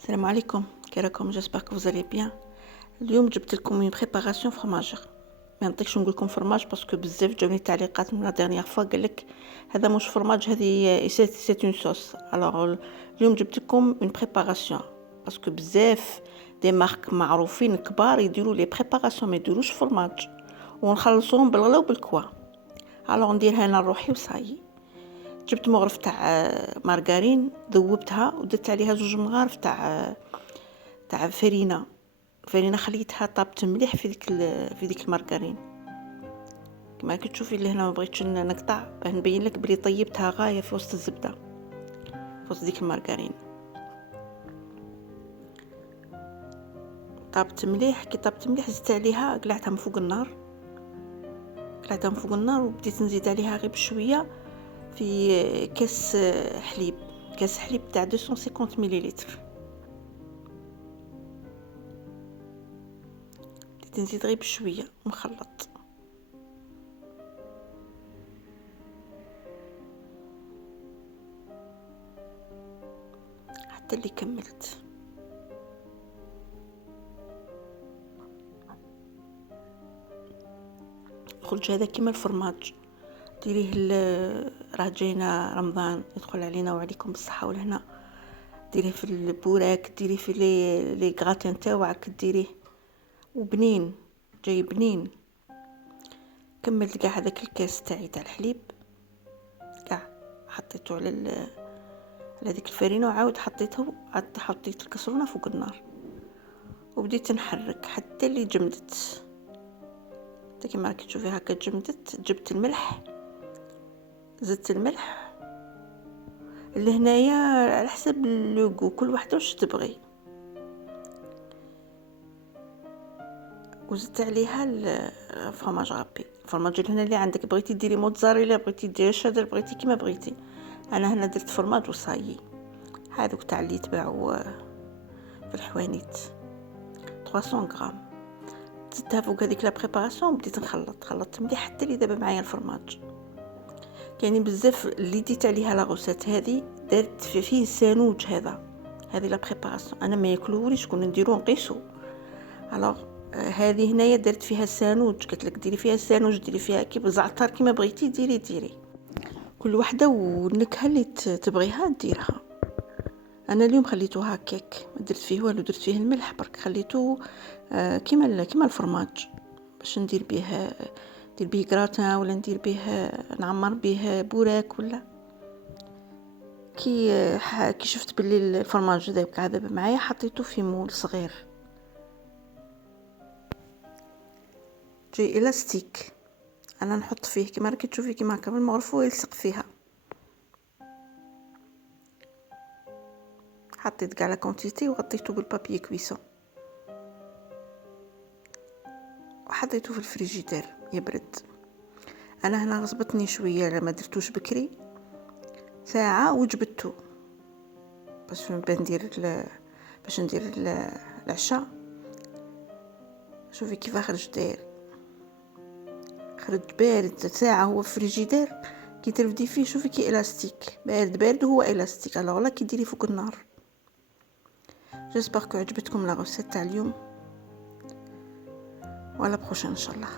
السلام عليكم، كي راكم؟ جيسبر كو فوزالي بيان. اليوم جبت لكم اون بريباراسيون فروماجير. ما نطيقش نقول لكم فرماج باسكو بزاف جاوني تعليقات من لا ديرنيير فوا قال لك هذا مش فرماج، هذه سي اون صوص. الوغ اليوم جبت لكم اون بريباراسيون باسكو بزاف دي مارك معروفين كبار يديروا لي بريباراسيون ما يديروش فرماج ونخلصوهم بالغلا وبالكوا. الوغ نديرها انا روحي وصاي. جبت مغرف تاع مارغرين، ذوبتها ودرت عليها 2 مغارف تاع فرينه. خليتها طابت مليح في ديك المارغرين. كما كتشوفي لهنا ما بغيتش نقطع باه نبين لك بلي طيبتها غايه في وسط الزبده، في وسط ديك المارغرين. طابت مليح. كي طابت مليح زدت عليها، قلعتها من فوق النار وبديت نزيد عليها غير بشويه في كاس حليب تاع 250 مليلتر. بديت نزيد غير بشويه ونخلط حتى اللي كملت. خرج هذا كيما الفرماج. ديريه راه جاينا رمضان يدخل علينا وعليكم بالصحه والهنا. ديريه في البوراك، ديريه في لي غراتين تاوعك، ديريه وبنين، جاي بنين. كملت كاع هذاك الكاس تاعي تاع الحليب كاع، حطيته على ديك الفرينه وعاود حطيت الكسرونه فوق النار وبديت نحرك حتى اللي جمدت. حتى كيما راكي تشوفي هكا جمدت. جبت الملح، زدت الملح اللي هنايا على حسب اللوغو، كل وحده واش تبغي. وزدت عليها الفرماج غابي. الفرماج اللي هنا اللي عندك، بغيتي ديري موتزاريلا، بغيتي ديري شادر، بغيتي كيما بغيتي. انا هنا درت فرماج وصايي. هذوك تاع اللي يتباعوا في الحوانيت 300 غرام. زدتها فوق هذيك لا بريباراسيون وبديت خلطت مليح حتى اللي دابا معايا الفرماج. يعني بزاف اللي ديت عليها لا غوسيت هذه درت فيه السانوج. هذه لا بريباراسيون انا ما ياكلوش، كون نديرو نقيسو. الوغ هذه هنايا درت فيها السانوج. قلت لك ديري فيها السانوج، ديري فيها كيف زعتر كيما بغيتي ديري كل وحده والنكهه اللي تبغيها ديرها. انا اليوم خليته هكاك، ما درت فيه والو، درت فيه الملح برك. خليته كيما الفرماج باش ندير به غراتان، ولا ندير به نعمر به بوراك. ولا كي شفت باللي الفرماج دابا معايا، حطيته في مول صغير جاي الاستيك. انا نحط فيه كيما راكي تشوفي كيما هكا بالمغرف ويلصق فيها. حطيت كاع لا كونتيتي وغطيته بالبابي كويسون وحطيته في الفريجيدير يبرد. انا هنا غصبتني شويه لما درتوش بكري ساعه وجبدته باش ندير العشاء. شوفي كيف خرج بارد ساعه هو في الفريجيدير. كي ترفدي فيه شوفي كي الاستيك بارد وهو الاستيك. الوغ لا كي ديري فوق النار. جيسبر كو عجبتكم لا غوسيت تاع اليوم، ولا بروشين ان شاء الله.